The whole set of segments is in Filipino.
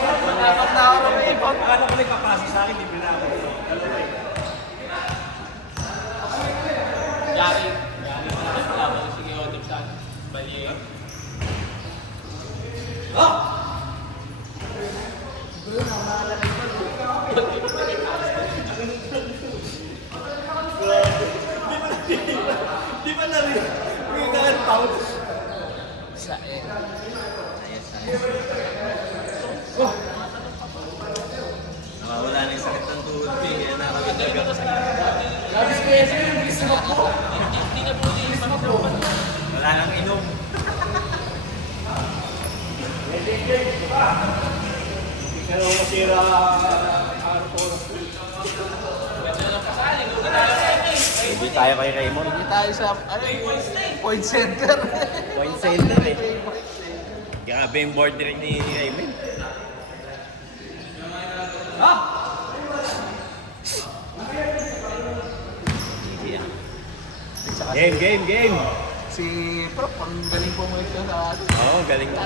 Dapat na ako na may ibang. Akala ko nagpapasa sa akin, libre na ako. Yari pa na rin pala. Sige, otip sa akin. Bali. Ah! Di ba na rin? May kahit pound. Sain. Oh! Wala na yung sakit ng tuhod ko. Kaya nakakagaga ko sa Labis ko yan sa'yo, yung smoke mo. Hindi na po yung smoke mo. wala nang inom. Hindi ka naman masira ano po. Hindi tayo kay Raymond. Hindi tayo sa point center. Point center eh. Grabe yung board rin ni Raymond. Ha? Game! Si Prof, ang galing pumulit ka sa atin. Oo, galing mo.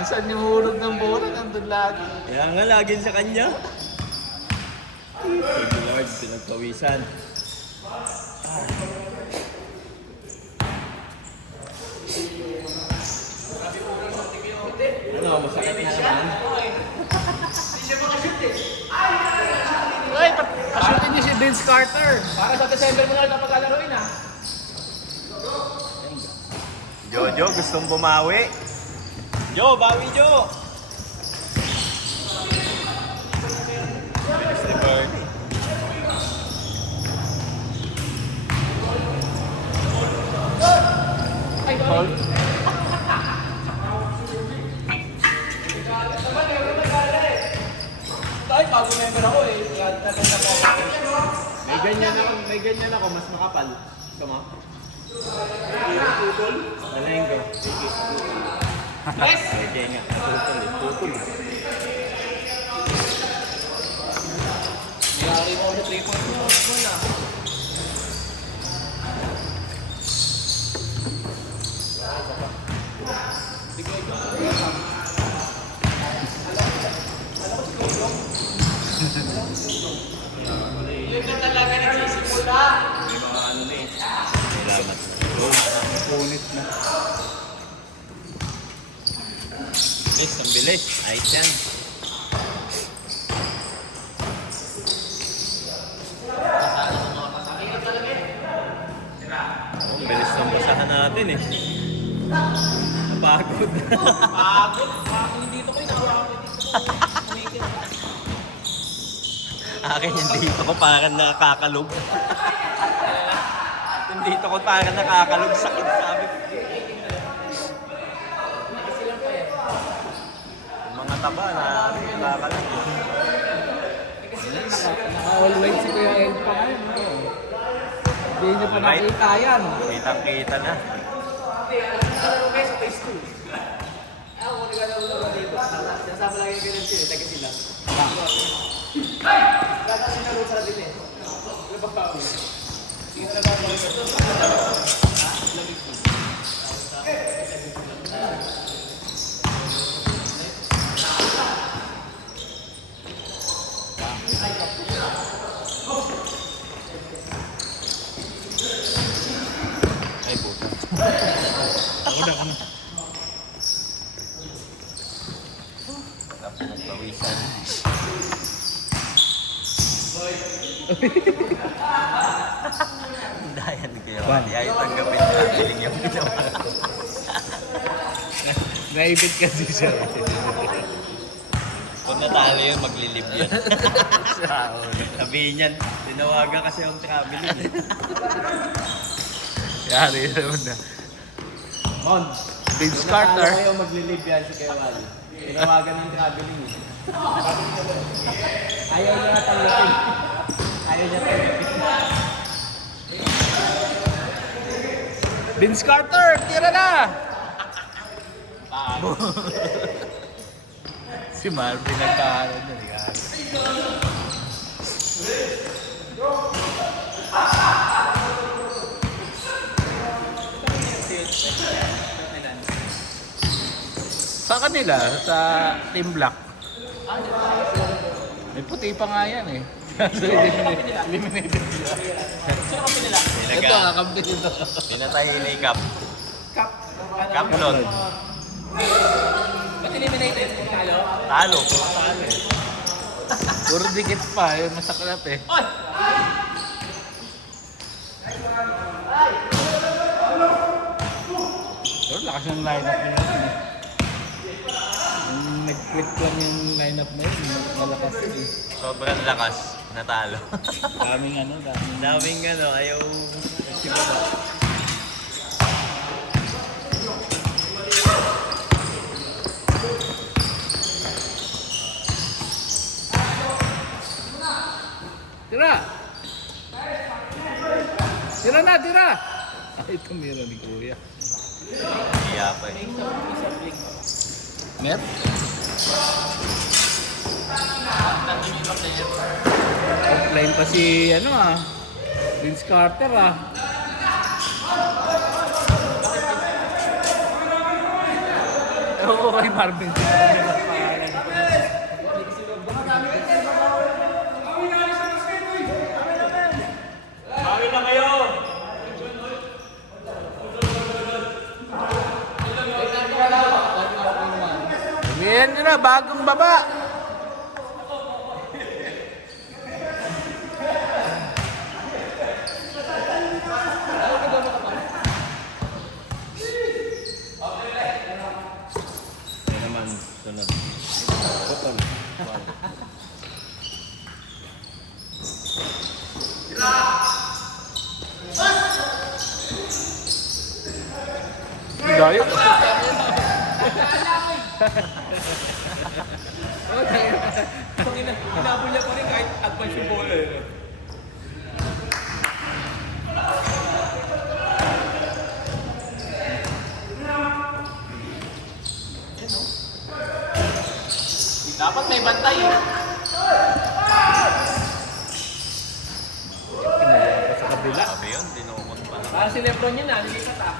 Minsan yung hulog ng bola, nandun lagi. Kaya nga laging sa kanya. Thank you Lord, pinagpawisan. Ano, masakit na naman. Uy, pasutin niyo si Vince Carter. Para sa December mo na lang napag-alaroin ha. Jojo, gustong bumawi. Jo, bawi Jo! Mr. Bernie. Ay, Paul. Ay, bago member ako eh. May ganyan ako, mas makapal. Gusto mo? Nalayin ko. Yes! Kaya nga, tutol eh. Tutol. Yari mo sa 3 points mo. Wala. Yun na talaga nagsisimula. May mga ano na eh. Salamat. Punit na. Bilis, ang bilis. Ayos yan. Oh, ang bilis ng basahan natin eh. Napagod. Pagod. Pagod dito ko. Nakawakot dito. Akin yung dito ko parang nakakalog. Yung dito ko parang nakakalog. Sakit sabi ko. Yung mga taba na nakakalog. All white si Kuya El pa ngayon. Hindi niyo pa nakita yan. Kitang-kita na. Ano kayo sa phase 2? Ako kung naglalaro dito. Nasama lang yung ganun sila. Taga sila. Kata sinaro sa din eh. Ano ba pa? Sige na lang ako. Ay, buta. Ako na. Tapos nagpawisan. Dayan kayo. Ayaw tanggapin na feeling yung ginawa. Naibit kasi siya. Kung natalo yun, maglilib yan. Sabihin yan, tinawagan kasi yung traveling. Yari naman na. Mon, Vince Carter. Carter. Kayo maglilib yan si Kuya Wally. Tinawagan ng traveling. Ayaw niya tanggapin. Ayaw niya tanggapin. Vince Carter, tira na! Si Marvin nagkakaroon na yan. Saan kanila, sa Team Black. May puti pa nga yan eh. So, eliminated sila. Sino kami nila? Ito, kakampi nito. Pinatay ni Cap. Cup. Caplon. Ba't eliminated? Talo? Talo. Puro talo eh. Puro dikit pa, yung masaklap eh. Oy! Pero lakas ng lineup nila. Yung nag-quit lang yung lineup na yun, malakas yun eh. Sobrang lakas. Natalo. Daming ano, daming... Daming ano, ayaw si Baba. Tira! Tira na, tira! Ay, tumira ni Kuya. Kaya pa eh. Net? Offline pa si, ano ah, Vince Carter ah. Ewan ko kay Marvin. Sabihin nyo na, bagong baba. Yan naman, sunod. Putol. Dayo. Hinabol niya pa rin kahit advance yung bola eh. Dapat may bantay eh. Sa kabila. Sabi yun, dinukot pa na. Para si Lebron yun ah, nilipat ah.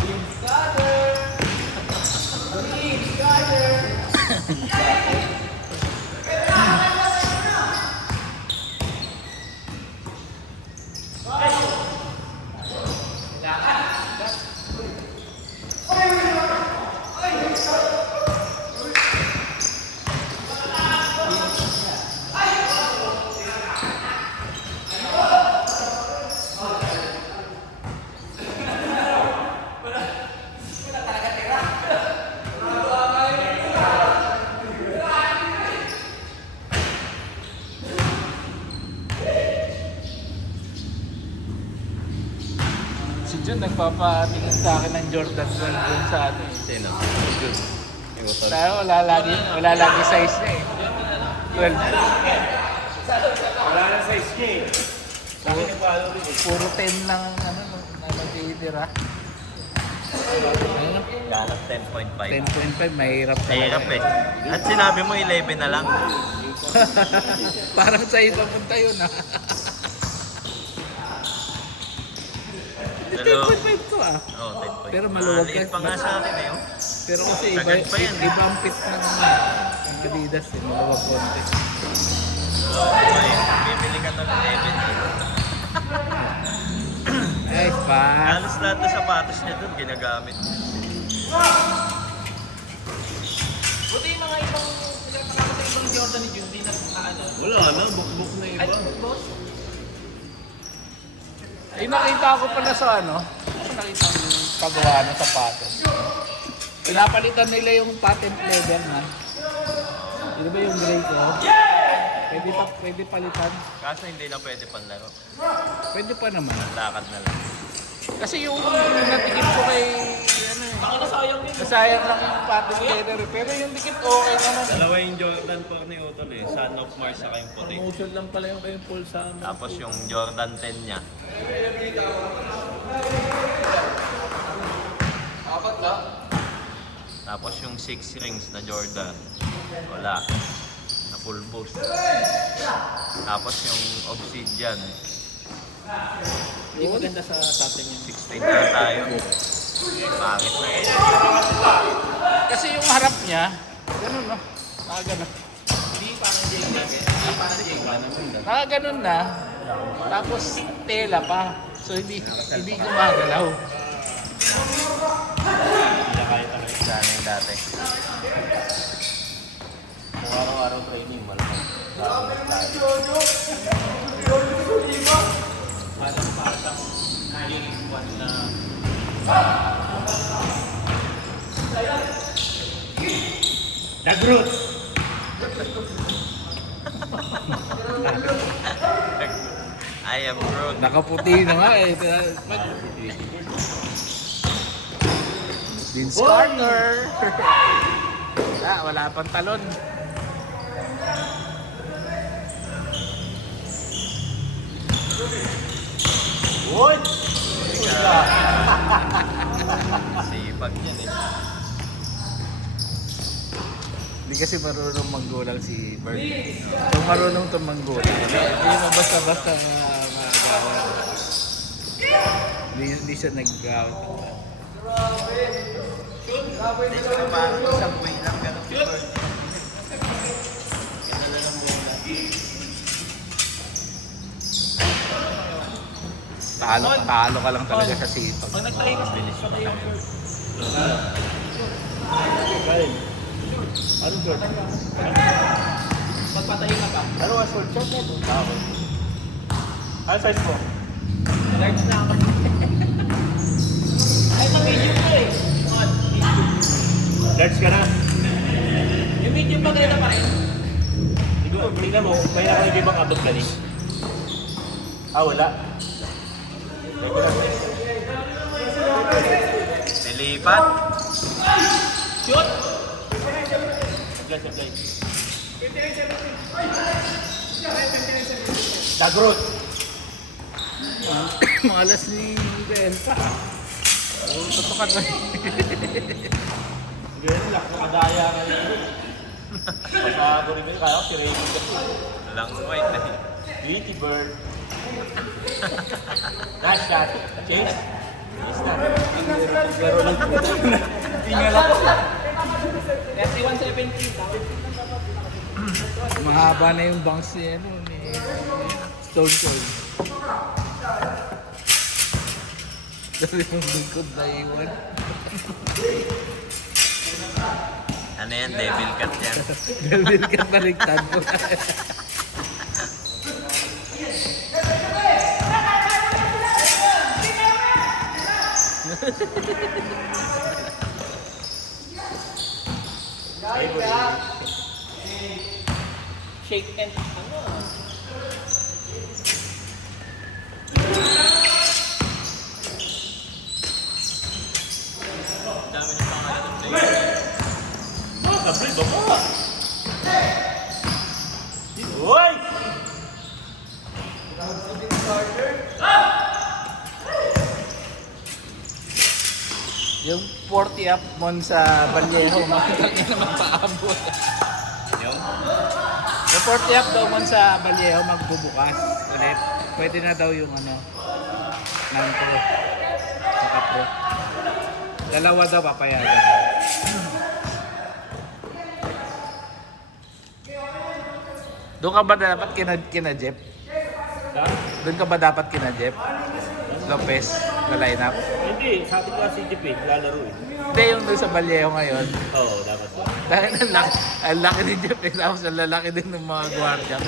Team Scatter! Team Scatter! Si Jun nagpapatingin sa akin ng Jordan 12 dun sa ano eh. Sino? Yun. Yung utol. Pero wala lagi size niya eh. 12. Wala na size niya eh. Sa akin yung follow rin eh. Puro 10 lang ano na nagtitira. Ganap 10.5. 10.5 mahirap Mahirap eh. At sinabi mo 11 na lang. Parang sa iba punta yun ah. Pero, 10.5 to ah. oh, 10.5. Pero maluwag Maliit ka. pa nga sa atin eh. Oh. Pero kasi iba, Sagad pa yan. iba ang fit ng Adidas eh. Maluwag konti. So, okay. Bibili ka to ng 11. Nice pass. Halos lahat ng sapatos niya doon ginagamit. Buti yung mga ibang pinapakama sa ibang Jordan ni Jun, di na ano. Wala na, bukbuk na Ay, boss. Ay, nakita ko pala sa ano. Nakita ko yung pagawa ng sapatos. Pinapalitan nila yung patent leather na. Di ba yung gray ko? Pwede palitan. Kaso hindi na pwede panlaro. Pwede pa naman. Lakad na lang. Kasi yung natikip ko kay ano eh. Baka nasayang yun. Nasayang lang yung patent leather eh. Pero yung dikit okay naman. Dalawa yung Jordan 4 ni Utol eh. Son of Mars saka yung puti. Promotion lang pala yung kayong full sa amin. Tapos yung Jordan 10 niya. Apat na. Tapos yung 6 rings na Jordan. Wala. Na full boost. Tapos yung Obsidian. Hindi maganda sa atin yun. 16 na tayo. Bakit na eh? Kasi yung harap niya, ganun no? Ganun. Hindi parang Jenga. Hindi parang Jenga. Ganun na. Tapos tela pa. So hindi gumagalaw. Sana yung dati. Kung araw-araw training, malamang. Patang-patang yung squad na Dagrut! I am Groot. Nakaputi na nga eh. Vince Carter. Wala pang talon. Uy! Sipag yan eh. Hindi kasi marunong manggulang si Bert. Kung marunong itong manggulang, hindi mo basta-basta magawa. Hindi siya nag-out. Hindi ko parang isang way lang ganun. Talo ka lang talaga sa sipag. pag nag-try ka, bilis pa tayo. Galing. Anong short? Pagpatayo ka pa. Ano ang short? Short na ito. Okay. Ano size mo? Large na ako. Ay, medium ko eh. Large ka na. Yung medium pa ganito pa rin. Tingnan mo, may nakalagay bang abot ka ni? Wala. Nilipat. Shoot! Supply. Dagrut! Malas ni Belpa. Tutukan na. Ganyan lang, nakadaya ka rin. Pasado rin yun, kaya ko si Raymond kasi. Lang white na eh. Beauty bird. Last shot. Chase. Chase na. Laro lang po. Tingnan ako. 31-17. Mahaba na yung bangs ni Stone Cold. Dahil yung lingkod na iwan. Ano yan? Devil cut yan. Dahil ka baliktad mo. Shake and ano. Dami ng pangalan ng player. Sabi ba mo? Uy! Yung 40 up mon sa Vallejo, makikita naman paabot. Yung 40 up daw mon sa Vallejo, magbubukas ulit. Pwede na daw yung non-pro. Saka pro. Dalawa daw papayagan. Doon ka ba dapat kina Jeff? Doon ka ba dapat kina Jeff? Lopez, na lineup? Hindi, sabi ko si Jeep lalaro eh. Hindi, yung doon sa Vallejo ngayon. Oo, dapat ba? Dahil ang laki ni Jeff, tapos ang lalaki din ng mga gwardiya.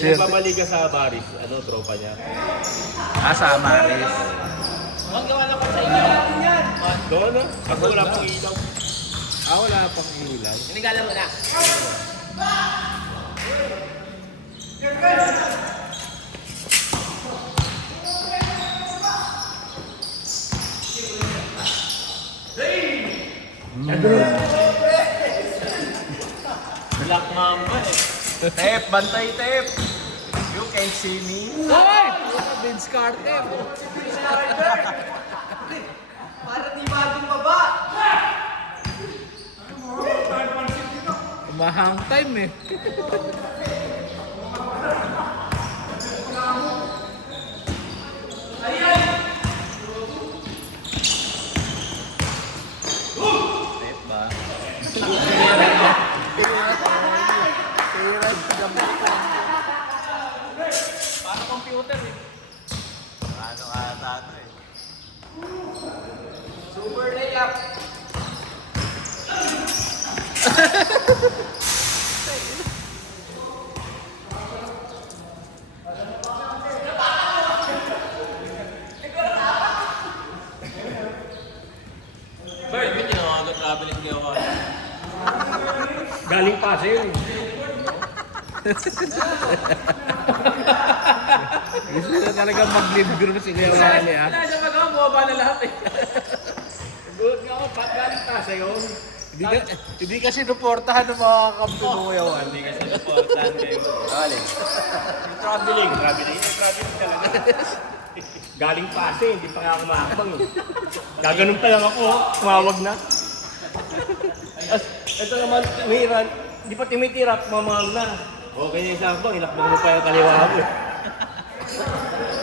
Sinababalik ka sa Baris, tropa niya. Sa Amaris. Huwag gawa na ko sa inyo. Doon na, pag wala pong ilaw. Wala pang ilaw. Inigala mo na. Black Mamba eh. Tep! Bantay, Tep! You can't see me. Hoy! Vince Carter. Para di bagong baba. Umahang time eh. ano eh. Super layup. Bird, may tinawagan grabe ni Tio ko. Galing pa sa'yo eh. Gusto na talaga mag-lead group si Kuya Wally ah. Wala siya magawa, bumaba na lahat eh. Good nga ako, ba't galing pa sa'yo? Hindi kasi nuportahan ng mga kampi mo Kuya Wally. Hindi kasi supportan kayo. Wally. Traveling talaga. Galing pa hindi pa nga ako makakabang eh. Gaganon pa lang ako, tumawag na. As, ito naman, umiran, di pa tumitira, mamahal na. Okay na yung sakbang, ilakbang mo pa yung kaliwa ko eh.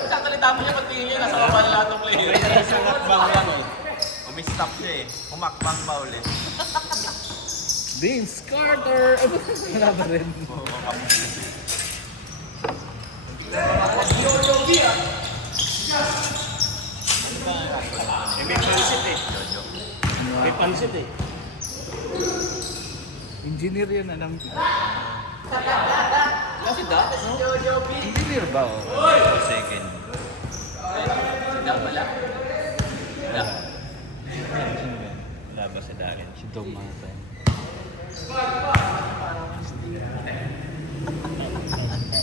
Sa salita mo niya, pagtingin niya, nasa baba na lahat ng player. Isang hakbang lang eh. Umistop siya eh. Humakbang pa ulit. Vince Carter! Wala ba rin? May pansit eh. May pansit eh. Engineer yan, alam ko. Kasi dati, no? Engineer ba? Oh? Second. Wala pala. Wala. Wala ba sa dagat? Si Dom Mata.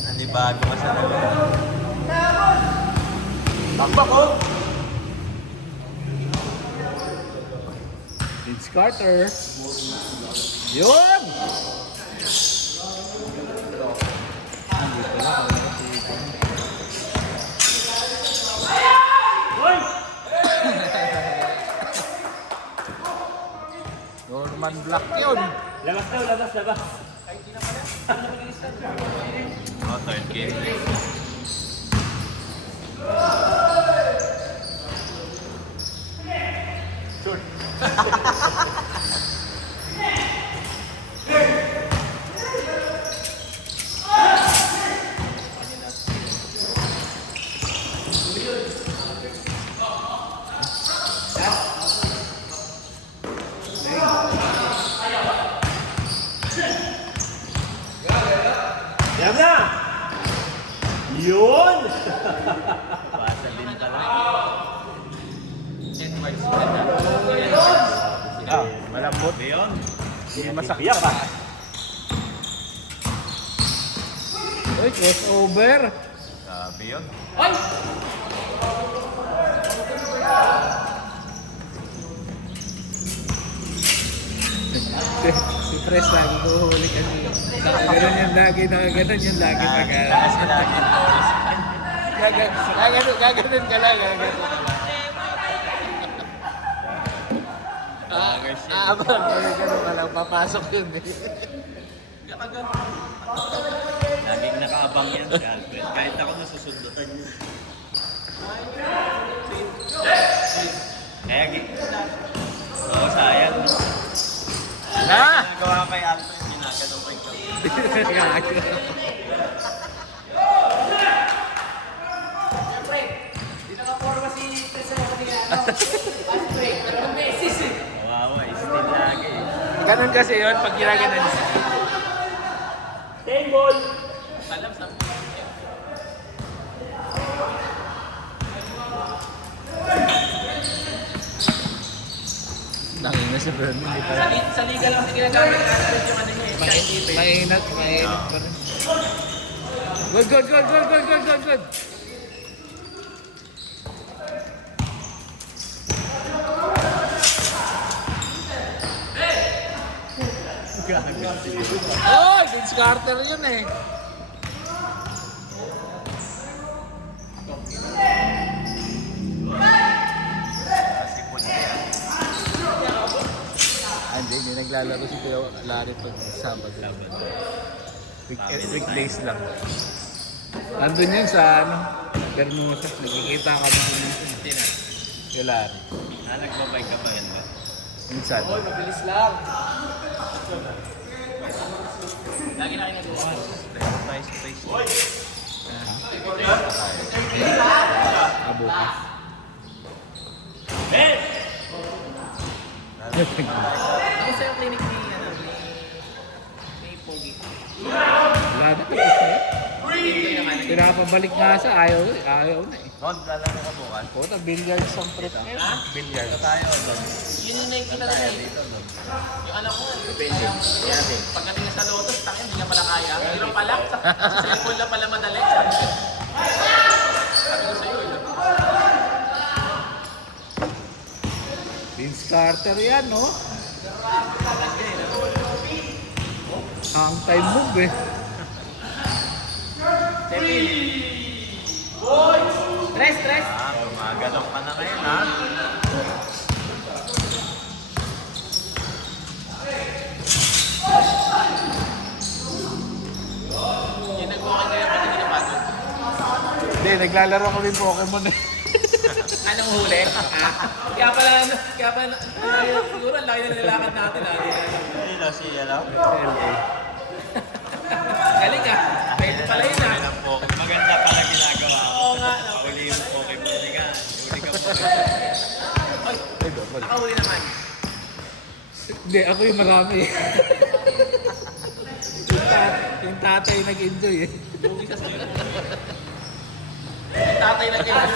Nanibago ka sa dalawa. Takbak ko! Vince Carter. Yun! Hoy! Norman Black yun. Labas daw, labas. Oh, third game na eh. Yan na! Yun! Basa din talaga. Edwards pa na. Ah, malambot. Beyond. Hindi masakit. Biyak ah! Uy, crossover. Sabi yun. Si Pres lagi huhuli kasi. Ganun yung lagi, nakaganon yung lagi pag Taas ka lagi ng oras. gaganon ka lang, gaganon ka lang. Ganun ka lang, papasok yun eh. Laging nakaabang yan si Alfred. Kahit ako nasusundutan yun. Kaya oo, sayang. Na! Nagawa kay Alfred, ginaganon pa ikaw. Siyempre, di nakaporma si Tessa kanina. Last break, pero ng Mesis eh. Kawawa, still lagi eh. Ganun kasi yun pag ginaganon siya. Table! Alam sa Nangina si Bernie, hindi pa rin. Sa liga lang kasi ginagamit ni Alfred yung ano niya eh. Mainat pa rin. Good. Oh, Vince Carter yun eh. sipon niya. Hindi naglalaro si Kuya Larry pag Sabado. Weekdays lang. Nandun yun sa ano, Bermusa. Nagkikita ka mo minsan. Tina, Kuya Larry. nagbabay ka ba yan ba? Minsan. Oy, mabilis lang. Lagi na kayo nagawa. Tayo sa place. Bukas. Ben! Ako sa clinic ni, ni Pogi. Wala na, tapos na yun. Hindi naman. Pinapabalik nga sa ayaw na eh. Ron, lalaro ka bukas. Puta, billiards ang trip ngayon. Ha? Billiard. Ito tayo. Yun yung nakikita na eh. Yung anak ko, Depende. Yan natin. pagdating niya sa lotos, takin, hindi niya pala kaya. Pero pala, sa cellphone lang pala madali. Sabi ko sa'yo, Vince Carter yan, no? Ang time move eh. Stress! Ah, gumagalaw ka na ngayon ha. Yung nag-walking kayo, pati hindi napagod. Hindi, naglalaro kami Pokemon eh. Anong huli? Kaya pala, siguro ang laki na nilalakad natin. Sino si Alaw? Galing ah. Pwede pala yun ah. Maganda pala ginagawa ko. Oo nga. Uli yung Pokemon ka. Uli ka Pokemon. Ay, nakahuli naman. Hindi, ako yung marami eh. Yung tatay nag-enjoy eh. Lugi sa sila. Yung tatay na dyan.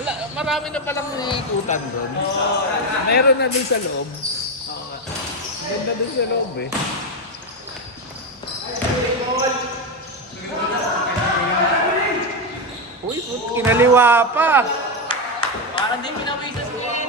Wala, marami na palang ikutan doon. Meron na dun sa loob. Oo nga. Ganda dun sa loob eh. Uy, kinaliwa pa. Parang di pinawisas ni